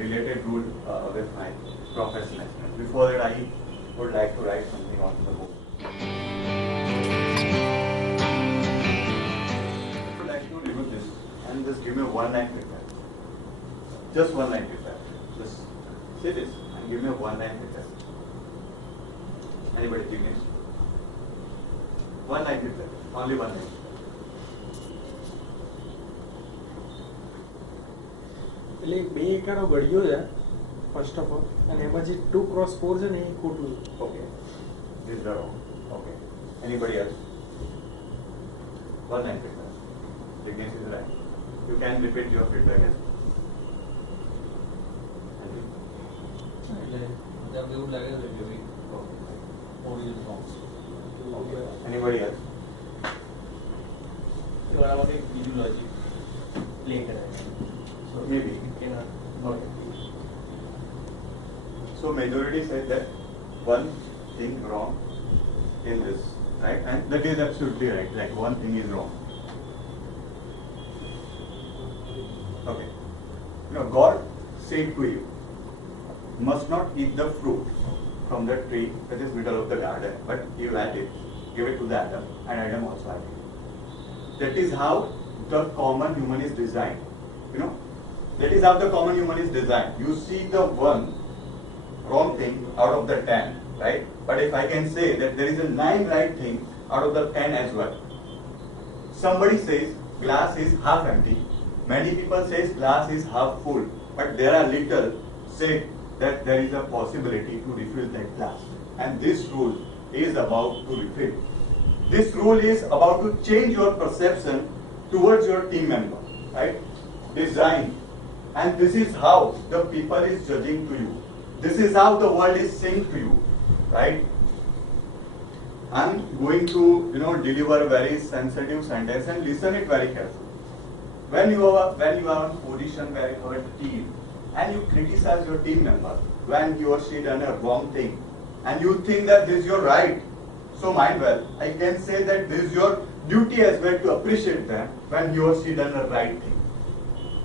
related rule with my professional experience. Before that, I would like to write something on the book. I would like to review this and just give me one line feedback. Just one line feedback. Just say this and give me one line feedback. Anybody genius? One line feedback. Only one line. એટલે બે એકારો ઘડિયો છે first of all અને એમાં જે 2x4 છે ને એ ખોટું છે. Okay. This is the wrong. Okay. Anybody else? One line feedback. Ignis is right. You can repeat your feedback as well. Okay. Anybody else? So maybe. Okay. So majority said that one thing wrong in this, right? And that is absolutely right. Like one thing is wrong. Okay. God said to you, must not eat the fruit from the tree that is middle of the garden, but you ate it, give it to the Adam, and Adam also ate it. That is how the common human is designed. That is how the common human is designed. You see the one wrong thing out of the 10, right? But if I can say that there is a 9 right thing out of the 10 as well. Somebody says glass is half empty. Many people says glass is half full. But there are little say that there is a possibility to refill that glass. And this rule is about to refill. This rule is about to change your perception towards your team member, right? Design. And this is how the people is judging to you. This is how the world is saying to you, right? I'm going to, deliver a very sensitive sentence and listen it very carefully. When you are in position where you have a team and you criticize your team member when he or she done a wrong thing and you think that this is your right, so mind well, I can say that this is your duty as well to appreciate them when he or she done a right thing.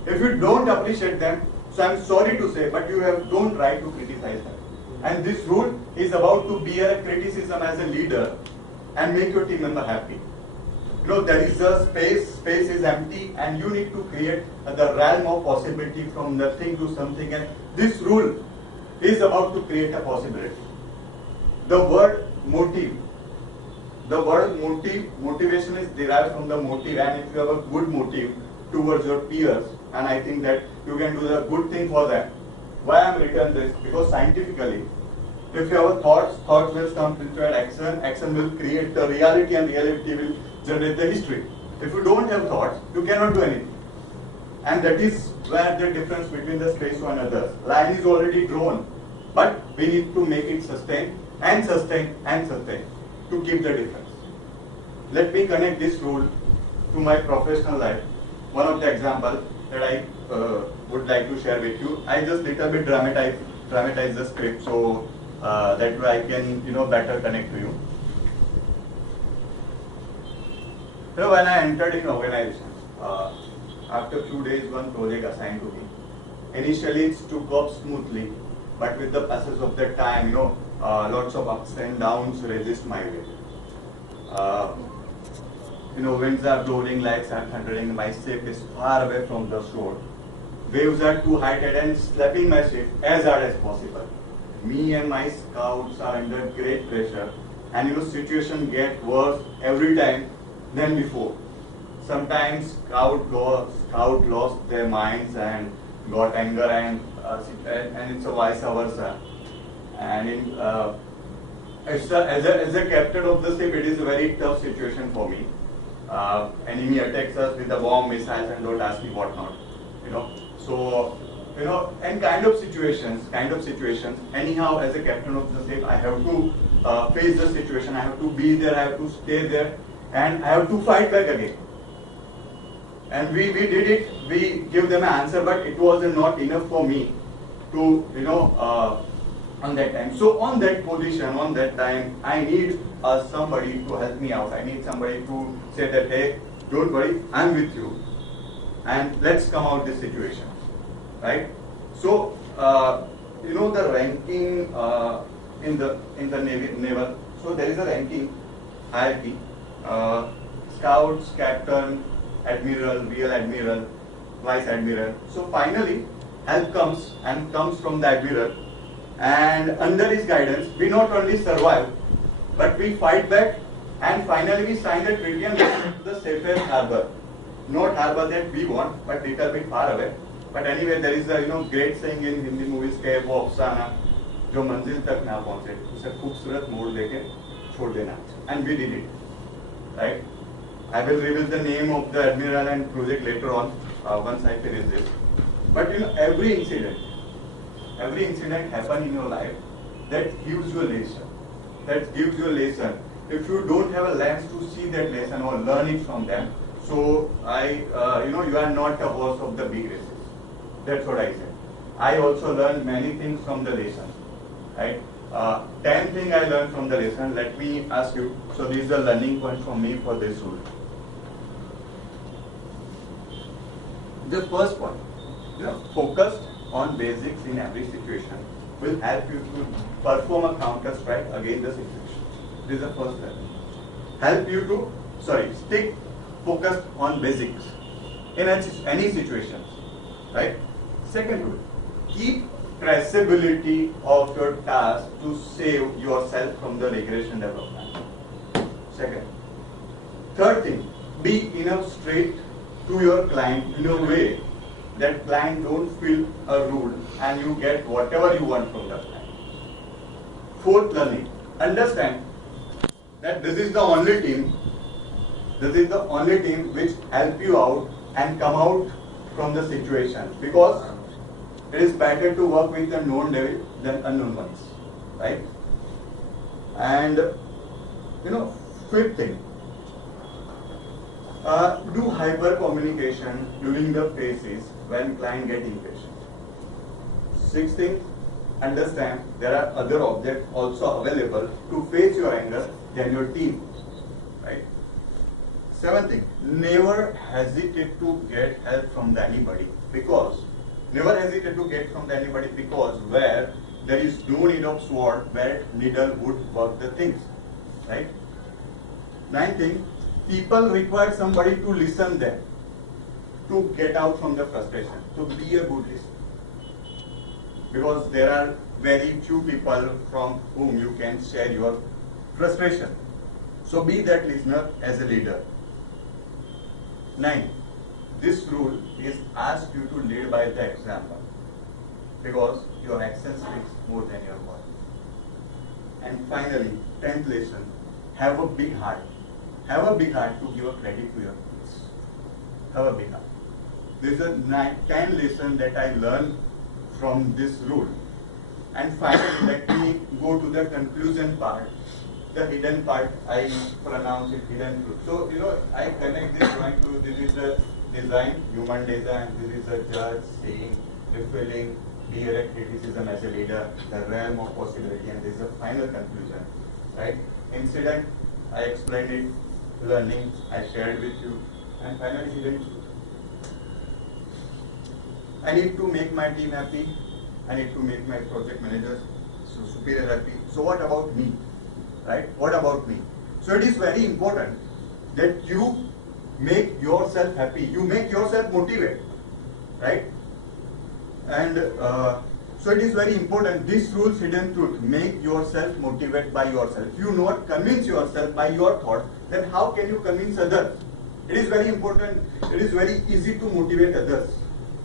If you don't appreciate them, so I'm sorry to say, but you don't right to criticize them. And this rule is about to bear a criticism as a leader and make your team member happy. There is a space is empty, and you need to create the realm of possibility from nothing to something. And this rule is about to create a possibility. The word motive. The word motivation is derived from the motive, and if you have a good motive towards your peers, and I think that you can do the good thing for them. Why I am written this? Because scientifically, if you have thoughts will come into an action will create the reality, and reality will generate the history. If you don't have thoughts, you cannot do anything. And that is where the difference between the space and others. Line is already drawn, but we need to make it sustain and sustain and sustain to keep the difference. Let me connect this rule to my professional life. One of the example that I would like to share with you. I just little bit dramatize the script so that way I can better connect to you. When I entered in organization, after few days one project assigned to me. Initially it took off smoothly, but with the passage of the time, lots of ups and downs resist my way. Winds are blowing, lights are thundering, my ship is far away from the shore. Waves are too heighted and slapping my ship as hard as possible. Me and my scouts are under great pressure, and situation get worse every time than before. Sometimes scout lost their minds and got anger, and it's a vice versa. And as a captain of the ship, it is a very tough situation for me. Enemy attacks us with the bomb, missiles, and don't ask me what not. And kind of situations. Anyhow, as a captain of the ship, I have to face the situation. I have to be there. I have to stay there, and I have to fight back again. And we did it. We give them an answer, but it was not enough for me to on that time. So on that position, on that time, I need somebody to help me out. I need somebody to say that, hey, don't worry, I'm with you, and let's come out this situation, right? So you know the ranking in the naval. So there is a ranking hierarchy: scouts, captain, admiral, real admiral, vice admiral. So finally, help comes from the admiral, and under his guidance, we not only survive, but we fight back, and finally we sign the treaty and go to the safest harbor. Not harbor that we want, but little bit far away. But anyway, there is a great saying in Hindi movies के वो अफसाना जो मंजिल तक ना पहुंचे उसे खूबसूरत मोड़ लेके छोड़ देना. And we did it, right? I will reveal the name of the admiral and project later on once I finish this. But every incident happen in your life that gives you a lesson. That gives you a lesson. If you don't have a lens to see that lesson or learn it from them, so you are not a horse of the big races. That's what I said. I also learned many things from the lesson, right? 10 things I learned from the lesson. Let me ask you. So this is the learning point for me for this rule. The first point, focused on basics in every situation will help you to perform a counter strike against the situation. This is the first level. Stick focused on basics in any situations, right? Second rule, keep traceability of your task to save yourself from the regression development. Second. Third thing, be enough straight to your client in a way that client don't feel a rule and you get whatever you want from the client. Fourth learning, understand that this is the only team which help you out and come out from the situation, because it is better to work with a known devil than unknown ones, right? And fifth thing, do hyper communication during the phases when client get impatient. Sixth thing, understand there are other objects also available to face your anger than your team, right? Seventh thing, never hesitate to get help from anybody, because where there is no need of sword, where needle would work the things, right? Ninth thing, people require somebody to listen them, to get out from the frustration, to be a good listener. Because there are very few people from whom you can share your frustration. So be that listener as a leader. 9. This rule is asked you to lead by the example, because your action speaks more than your words. And finally, 10th lesson, have a big heart. Have a big heart to give a credit to your kids. Have a big heart. This is a 10 lesson that I learned from this rule. And finally, let me go to the conclusion part. The hidden part, I pronounce it hidden truth. So, I connect this drawing to this is the design, human design, this is a judge saying, refilling, direct criticism as a leader, the realm of possibility, and this is the final conclusion, right? Incident, I explained it, learning, I shared with you, and finally hidden truth. I need to make my team happy, I need to make my project managers superior happy. So what about me? Right? What about me? So it is very important that you make yourself happy, you make yourself motivated, right? And so it is very important, this rule's hidden truth, make yourself motivated by yourself. If you not convince yourself by your thought, then how can you convince others? It is very important, it is very easy to motivate others,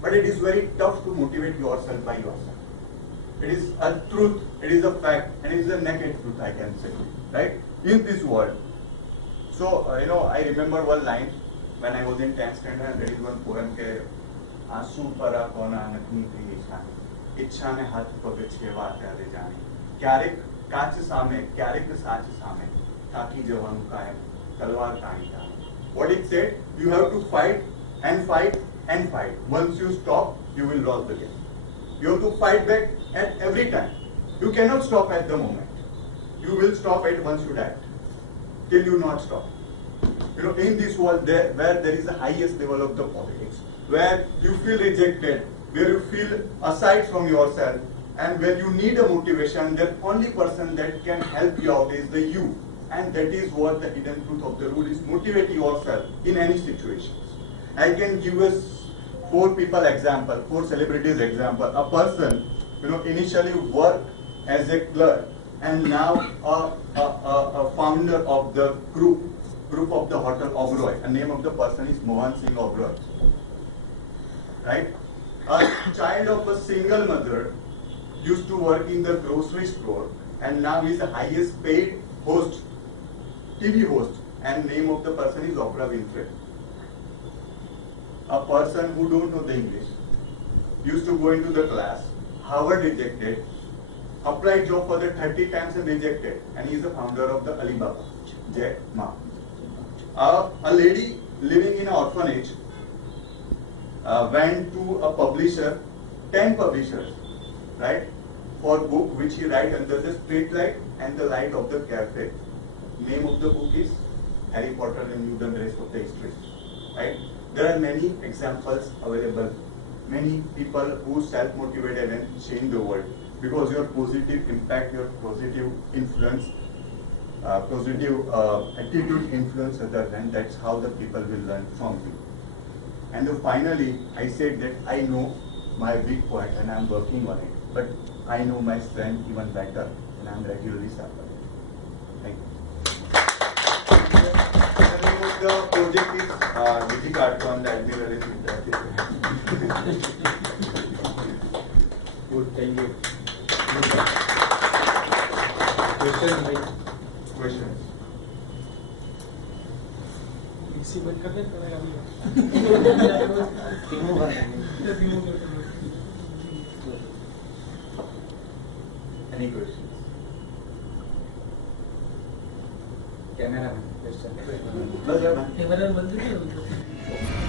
but it is very tough to motivate yourself by yourself. It is a truth, it is a fact, and it is a naked truth, I can say, right? In this world. So, I remember one line when I was in 10th standard, there is one poem ke आंसू परा कोना नखनी की निशानी इच्छा ने हाथ पग छेवा त्यारे जाने क्यारेक काच सामे क्यारेक साच सामे ताकि जवान कायम तलवार ताणी जाने. What it said, you have to fight and fight and fight. Once you stop, you will lose the game. You have to fight back at every time. You cannot stop at the moment. You will stop it once you die. Till you not stop. In this world where there is the highest level of the politics, where you feel rejected, where you feel aside from yourself, and when you need a motivation, the only person that can help you out is the you. And that is what the hidden truth of the rule is: motivate yourself in any situations. I can give us 4 people example, 4 celebrities example. A person, initially worked as a clerk and now a founder of the group of the Hotel Oberoi. The name of the person is Mohan Singh Oberoi. Right? A child of a single mother used to work in the grocery store and now is the highest paid host, TV host, and name of the person is Oprah Winfrey. A person who don't know the English used to go into the class, Harvard rejected, applied job for the 30 times and rejected, and he is the founder of the Alibaba, Jack Ma. A lady living in an orphanage went to a publisher, 10 publishers, right, for book which he write under the street light and the light of the cafe. Name of the book is Harry Potter and the rest of the history, right? There are many examples available, many people who self-motivated and change the world because your positive impact, your positive influence, positive attitude influence other than that's how the people will learn from you. And finally, I said that I know my weak point and I'm working on it, but I know my strength even better and I'm regularly sharper. Thank you. The name of the project is DigiCarton, the Admiral is interactive. Good, thank you. Questions, Mike? Questions? इसी बंद कर दे करेगा अभी Any questions? Cameraman, question. Bas, camera बंद कर दो